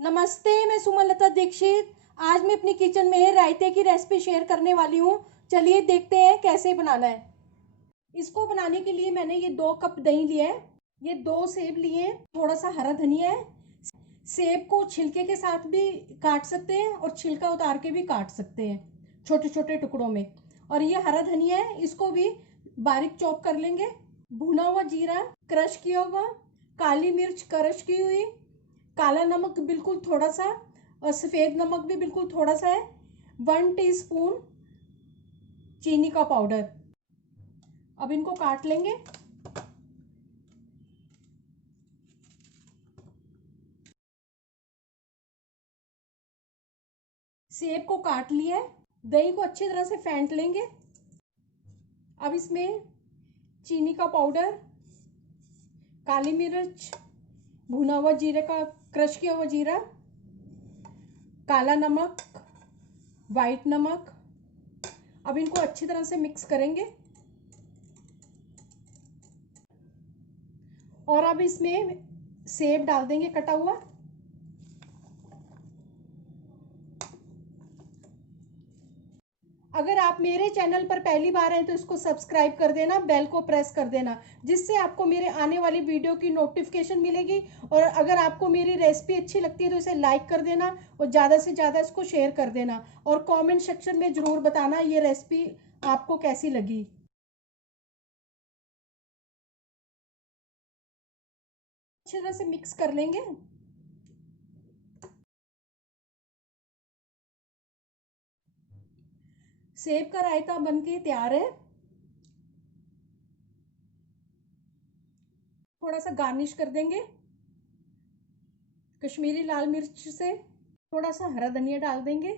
नमस्ते, मैं सुमलता दीक्षित। आज मैं अपनी किचन में रायते की रेसिपी शेयर करने वाली हूँ। चलिए देखते हैं कैसे बनाना है। इसको बनाने के लिए मैंने ये 2 कप दही लिया है, ये 2 सेब लिए हैं, थोड़ा सा हरा धनिया है। सेब को छिलके के साथ भी काट सकते हैं और छिलका उतार के भी काट सकते हैं छोटे छोटे टुकड़ों में। और ये हरा धनिया है, इसको भी बारीक चॉप कर लेंगे। भुना हुआ जीरा क्रश किया हुआ, काली मिर्च क्रश की हुई, काला नमक बिल्कुल थोड़ा सा और सफ़ेद नमक भी बिल्कुल थोड़ा सा है, 1 टीस्पून चीनी का पाउडर। अब इनको काट लेंगे। सेब को काट लिया है, दही को अच्छी तरह से फेंट लेंगे। अब इसमें चीनी का पाउडर, काली मिर्च, भुना हुआ जीरे का क्रश किया हुआ जीरा, काला नमक, वाइट नमक। अब इनको अच्छी तरह से मिक्स करेंगे। और अब इसमें सेब डाल देंगे कटा हुआ। अगर आप मेरे चैनल पर पहली बार हैं तो इसको सब्सक्राइब कर देना, बेल को प्रेस कर देना, जिससे आपको मेरे आने वाली वीडियो की नोटिफिकेशन मिलेगी। और अगर आपको मेरी रेसिपी अच्छी लगती है तो इसे लाइक कर देना और ज़्यादा से ज़्यादा इसको शेयर कर देना। और कमेंट सेक्शन में ज़रूर बताना ये रेसिपी आपको कैसी लगी। अच्छी तरह से मिक्स कर लेंगे। सेब का रायता बनके तैयार है। थोड़ा सा गार्निश कर देंगे कश्मीरी लाल मिर्च से, थोड़ा सा हरा धनिया डाल देंगे।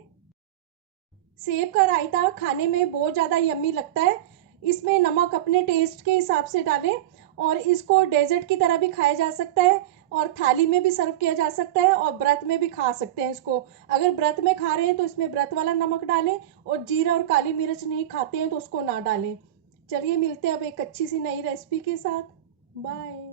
सेब का रायता खाने में बहुत ज़्यादा यम्मी लगता है। इसमें नमक अपने टेस्ट के हिसाब से डालें और इसको डेजर्ट की तरह भी खाया जा सकता है और थाली में भी सर्व किया जा सकता है और व्रत में भी खा सकते हैं इसको। अगर व्रत में खा रहे हैं तो इसमें व्रत वाला नमक डालें और जीरा और काली मिर्च नहीं खाते हैं तो उसको ना डालें। चलिए मिलते हैं अब एक अच्छी सी नई रेसिपी के साथ। बाय।